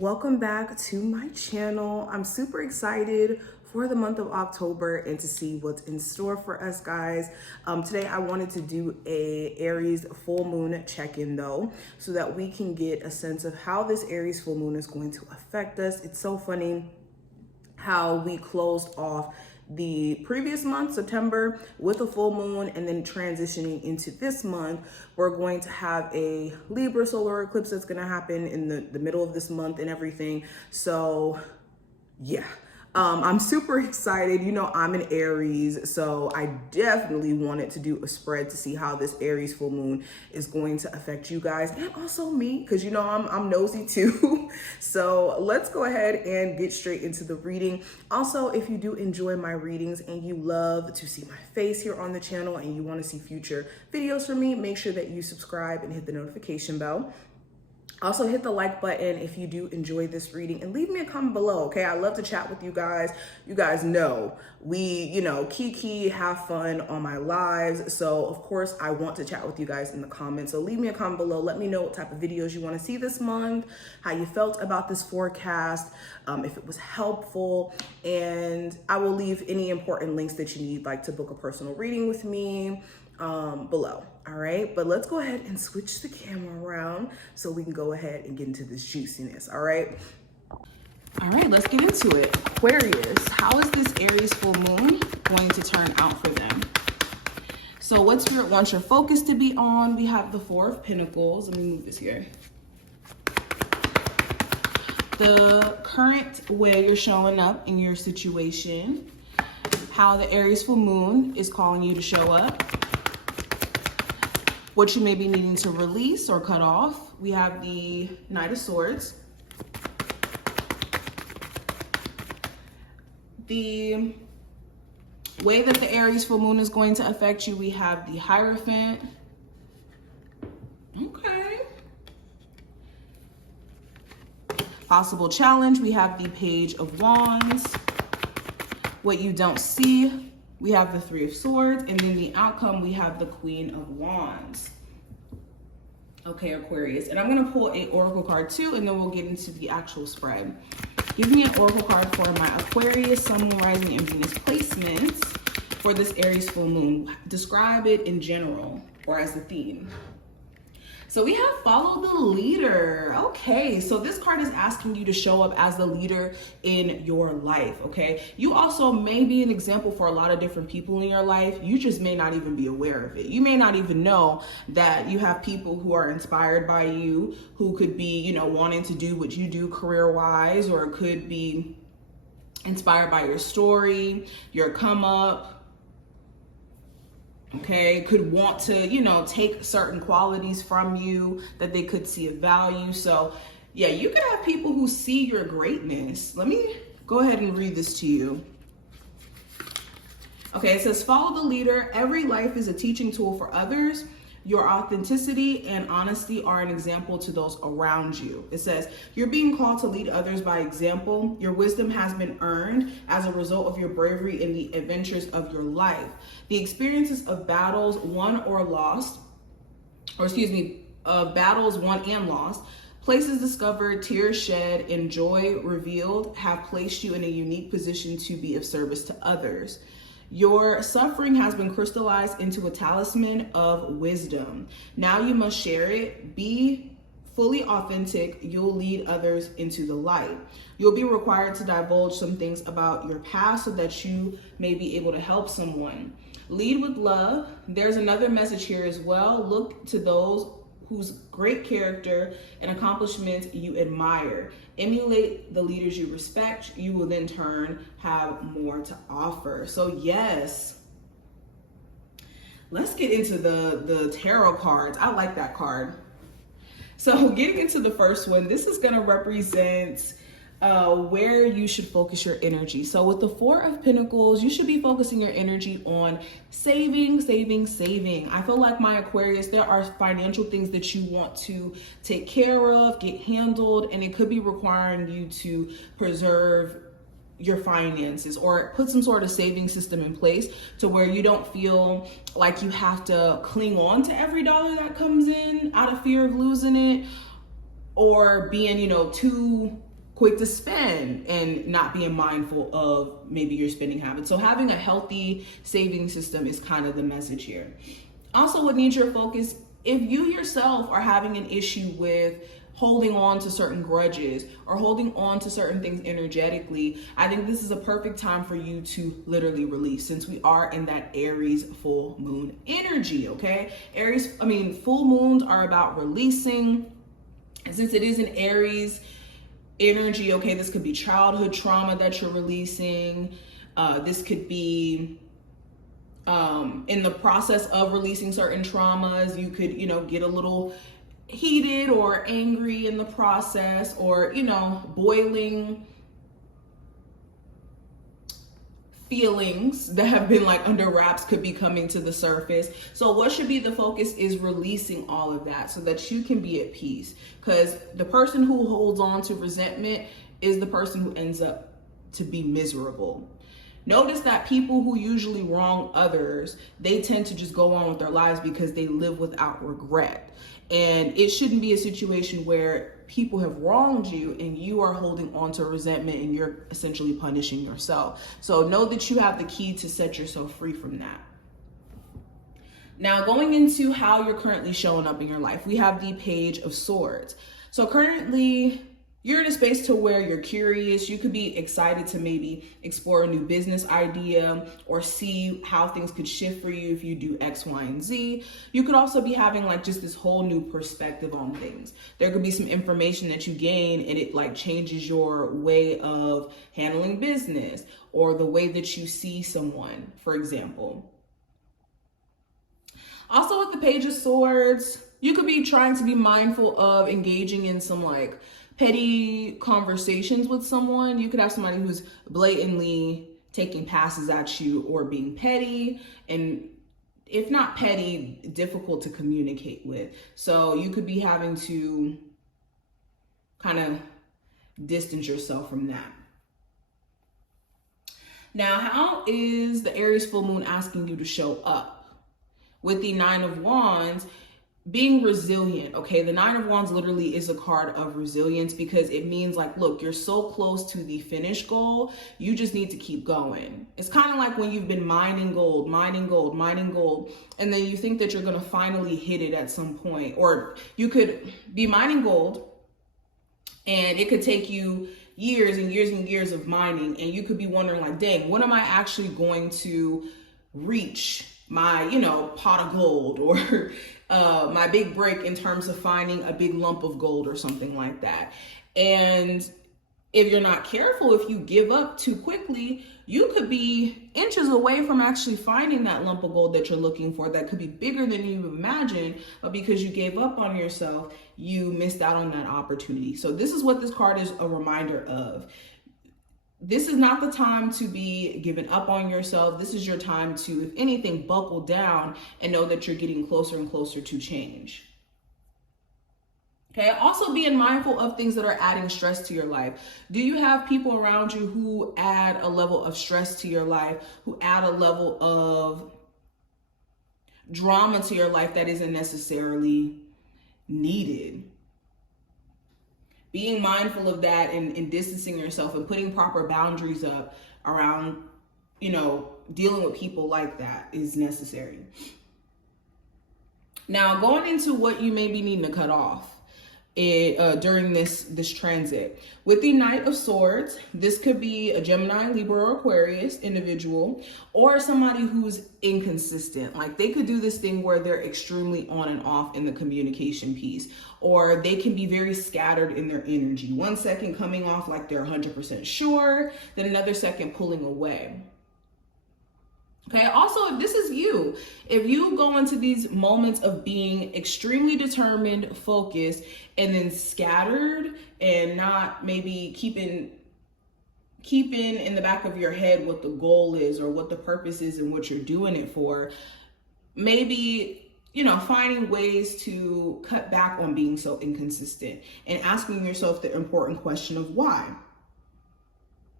Welcome back to my channel. I'm super excited for the month of October and to see what's in store for us, guys. Today I wanted to do a Aries full moon check-in though, so that we can get a sense of how this Aries full moon is going to affect us. It's so funny how we closed off the previous month, September, with a full moon, and then transitioning into this month, we're going to have a Libra solar eclipse that's going to happen in the middle of this month and everything. So yeah, I'm super excited. You know, I'm an Aries, so I definitely wanted to do a spread to see how this Aries full moon is going to affect you guys and also me, because you know I'm nosy too. So let's go ahead and get straight into the reading. Also, if you do enjoy my readings and you love to see my face here on the channel and you want to see future videos from me, make sure that you subscribe and hit the notification bell. Also hit the like button if you do enjoy this reading, and leave me a comment below, okay? I love to chat with you guys. You guys know we, kiki, have fun on my lives. So of course I want to chat with you guys in the comments. So leave me a comment below. Let me know what type of videos you want to see this month, how you felt about this forecast, if it was helpful, and I will leave any important links that you need, like to book a personal reading with me, below. All right, but let's go ahead and switch the camera around so we can go ahead and get into this juiciness. All right, let's get into it. Aquarius, how is this Aries full moon going to turn out for them? So what Spirit wants your focus to be on? We have the Four of Pentacles. Let me move this here. The current way you're showing up in your situation, how the Aries full moon is calling you to show up, what you may be needing to release or cut off. We have the Knight of Swords. The way that the Aries full moon is going to affect you, we have the Hierophant. Okay. Possible challenge, we have the Page of Wands. What you don't see, we have the Three of Swords, and then the outcome, we have the Queen of Wands. Okay, Aquarius, and I'm gonna pull a oracle card too, and then we'll get into the actual spread. Give me an oracle card for my Aquarius, Sun, Moon, Rising, and Venus placements for this Aries full moon. Describe it in general or as a theme. So we have Follow the Leader. Okay, so this card is asking you to show up as the leader in your life, okay? You also may be an example for a lot of different people in your life. You just may not even be aware of it. You may not even know that you have people who are inspired by you, who could be, wanting to do what you do career-wise, or could be inspired by your story, your come up. Okay, could want to, take certain qualities from you that they could see a value. So yeah, you could have people who see your greatness. Let me go ahead and read this to you. Okay, it says, follow the leader. Every life is a teaching tool for others. Your authenticity and honesty are an example to those around you. It says, you're being called to lead others by example. Your wisdom has been earned as a result of your bravery in the adventures of your life. The experiences of battles won or lost, battles won and lost, places discovered, tears shed, and joy revealed have placed you in a unique position to be of service to others. Your suffering has been crystallized into a talisman of wisdom. Now you must share it. Be fully authentic. You'll lead others into the light. You'll be required to divulge some things about your past so that you may be able to help someone. Lead with love. There's another message here as well. Look to those whose great character and accomplishments you admire. Emulate the leaders you respect. You will then turn have more to offer. So yes, let's get into the tarot cards. I like that card. So getting into the first one, this is gonna represent where you should focus your energy. So with the Four of Pentacles, you should be focusing your energy on saving. I feel like, my Aquarius, there are financial things that you want to take care of, get handled, and it could be requiring you to preserve your finances or put some sort of saving system in place to where you don't feel like you have to cling on to every dollar that comes in out of fear of losing it, or being, too quick to spend and not being mindful of maybe your spending habits. So having a healthy saving system is kind of the message here. Also, what needs your focus, if you yourself are having an issue with holding on to certain grudges or holding on to certain things energetically, I think this is a perfect time for you to literally release, since we are in that Aries full moon energy, okay? Full moons are about releasing. And since it is an Aries energy, okay, this could be childhood trauma that you're releasing. This could be in the process of releasing certain traumas, you could, get a little heated or angry in the process, or, boiling feelings that have been like under wraps could be coming to the surface. So what should be the focus is releasing all of that so that you can be at peace, because the person who holds on to resentment is the person who ends up to be miserable. Notice that people who usually wrong others, they tend to just go on with their lives because they live without regret. And it shouldn't be a situation where people have wronged you and you are holding on to resentment and you're essentially punishing yourself. So know that you have the key to set yourself free from that. Now, going into how you're currently showing up in your life, we have the Page of Swords. So currently, you're in a space to where you're curious. You could be excited to maybe explore a new business idea or see how things could shift for you if you do X, Y, and Z. You could also be having like just this whole new perspective on things. There could be some information that you gain and it like changes your way of handling business or the way that you see someone, for example. Also with the Page of Swords, you could be trying to be mindful of engaging in some like petty conversations with someone. You could have somebody who's blatantly taking passes at you or being petty, and if not petty, difficult to communicate with. So you could be having to kind of distance yourself from that. Now, how is the Aries full moon asking you to show up? With the Nine of Wands, being resilient, okay? The Nine of Wands literally is a card of resilience because it means like, look, you're so close to the finish goal, you just need to keep going. It's kind of like when you've been mining gold, and then you think that you're gonna finally hit it at some point. Or you could be mining gold and it could take you years and years and years of mining, and you could be wondering like, dang, when am I actually going to reach my, pot of gold or my big break in terms of finding a big lump of gold or something like that. And if you're not careful, if you give up too quickly, you could be inches away from actually finding that lump of gold that you're looking for that could be bigger than you imagined, but because you gave up on yourself, you missed out on that opportunity. So this is what this card is a reminder of. This is not the time to be giving up on yourself. This is your time to, if anything, buckle down and know that you're getting closer and closer to change. Okay, also being mindful of things that are adding stress to your life. Do you have people around you who add a level of stress to your life, who add a level of drama to your life that isn't necessarily needed? Being mindful of that and distancing yourself and putting proper boundaries up around, dealing with people like that is necessary. Now, going into what you may be needing to cut off during this transit. With the Knight of Swords, this could be a Gemini, Libra, or Aquarius individual, or somebody who's inconsistent. Like they could do this thing where they're extremely on and off in the communication piece, or they can be very scattered in their energy. 1 second coming off like they're 100% sure, then another second pulling away. Okay, also, if this is you, if you go into these moments of being extremely determined, focused, and then scattered and not maybe keeping in the back of your head what the goal is or what the purpose is and what you're doing it for, maybe, finding ways to cut back on being so inconsistent and asking yourself the important question of why.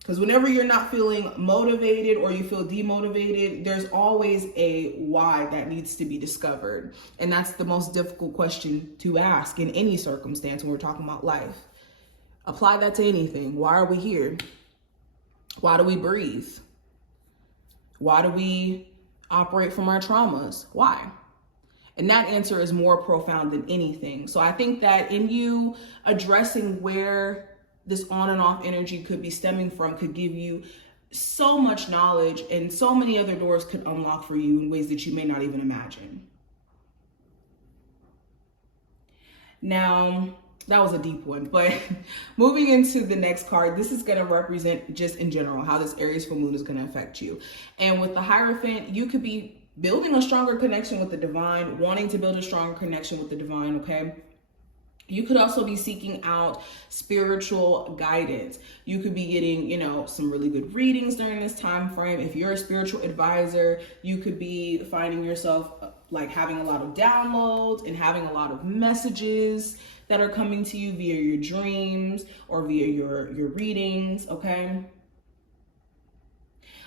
Because whenever you're not feeling motivated or you feel demotivated, there's always a why that needs to be discovered. And that's the most difficult question to ask in any circumstance when we're talking about life. Apply that to anything. Why are we here? Why do we breathe? Why do we operate from our traumas? Why? And that answer is more profound than anything. So I think that in you addressing where this on and off energy could be stemming from could give you so much knowledge, and so many other doors could unlock for you in ways that you may not even imagine. Now, that was a deep one, but moving into the next card, this is going to represent just in general how this Aries full moon is going to affect you. And with the Hierophant, you could be building a stronger connection with the divine, wanting to build a stronger connection with the divine, okay? You could also be seeking out spiritual guidance. You could be getting, you know, some really good readings during this time frame. If you're a spiritual advisor, you could be finding yourself like having a lot of downloads and having a lot of messages that are coming to you via your dreams or via your readings, okay?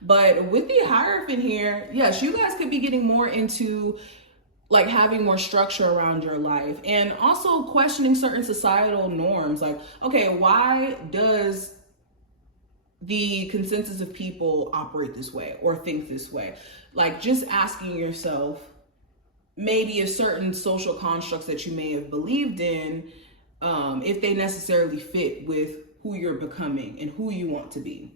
But with the Hierophant here, yes, you guys could be getting more into like having more structure around your life, and also questioning certain societal norms. Like, okay, why does the consensus of people operate this way or think this way? Like, just asking yourself, maybe if certain social constructs that you may have believed in, if they necessarily fit with who you're becoming and who you want to be.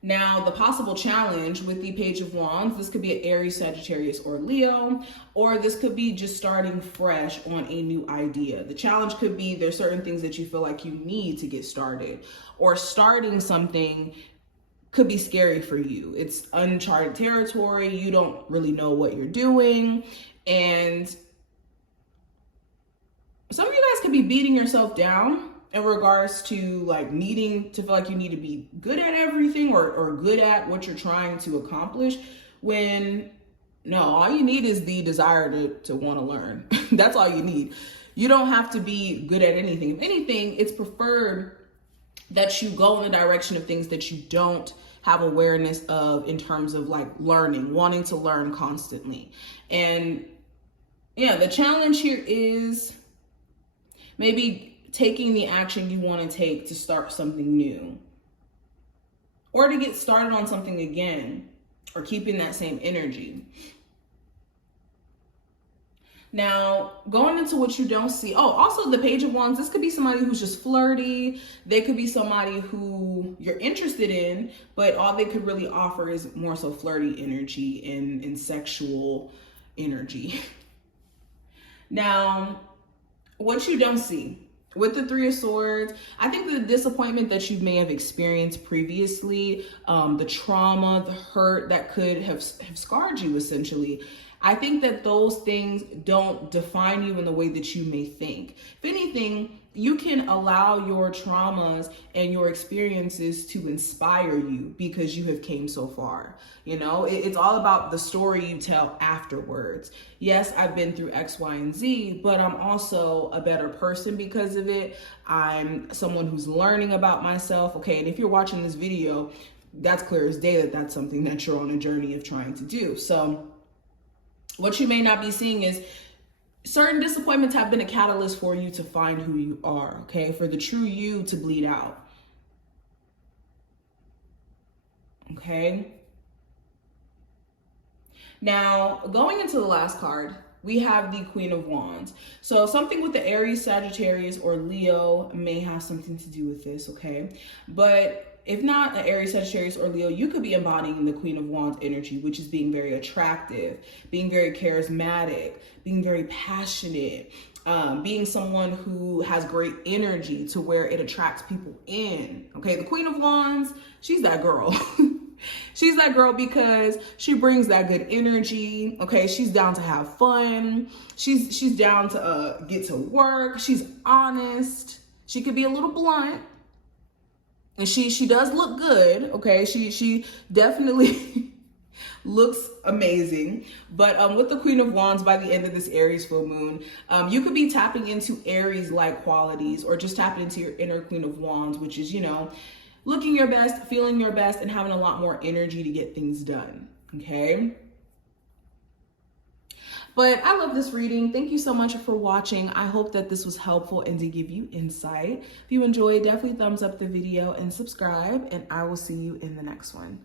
Now, the possible challenge with the Page of Wands, this could be an Aries, Sagittarius, or Leo, or this could be just starting fresh on a new idea. The challenge could be there's certain things that you feel like you need to get started, or starting something could be scary for you. It's uncharted territory. You don't really know what you're doing. And some of you guys could be beating yourself down in regards to like needing to feel like you need to be good at everything or good at what you're trying to accomplish, when no, all you need is the desire to want to learn. That's all you need. You don't have to be good at anything. If anything, it's preferred that you go in the direction of things that you don't have awareness of in terms of like learning, wanting to learn constantly. And yeah, the challenge here is maybe taking the action you want to take to start something new, or to get started on something again, or keeping that same energy. Now, going into what you don't see. Oh, also the Page of Wands, this could be somebody who's just flirty. They could be somebody who you're interested in, but all they could really offer is more so flirty energy and sexual energy. Now, what you don't see. With the Three of Swords, I think the disappointment that you may have experienced previously, the trauma, the hurt that could have scarred you essentially, I think that those things don't define you in the way that you may think. If anything, you can allow your traumas and your experiences to inspire you because you have came so far. You know, it's all about the story you tell afterwards. Yes, I've been through X, Y, and Z, but I'm also a better person because of it. I'm someone who's learning about myself. Okay, and if you're watching this video, that's clear as day that that's something that you're on a journey of trying to do. So what you may not be seeing is certain disappointments have been a catalyst for you to find who you are, okay? For the true you to bleed out, okay? Now, going into the last card, we have the Queen of Wands. So something with the Aries, Sagittarius, or Leo may have something to do with this, okay? But if not an Aries, Sagittarius, or Leo, you could be embodying the Queen of Wands energy, which is being very attractive, being very charismatic, being very passionate, being someone who has great energy to where it attracts people in. Okay, the Queen of Wands, she's that girl. She's that girl because she brings that good energy. Okay, she's down to have fun. She's down to get to work. She's honest. She could be a little blunt. And she does look good, okay? She definitely looks amazing. But with the Queen of Wands, by the end of this Aries full moon, you could be tapping into Aries-like qualities, or just tapping into your inner Queen of Wands, which is, you know, looking your best, feeling your best, and having a lot more energy to get things done, okay? But I love this reading. Thank you so much for watching. I hope that this was helpful and to give you insight. If you enjoyed, definitely thumbs up the video and subscribe, and I will see you in the next one.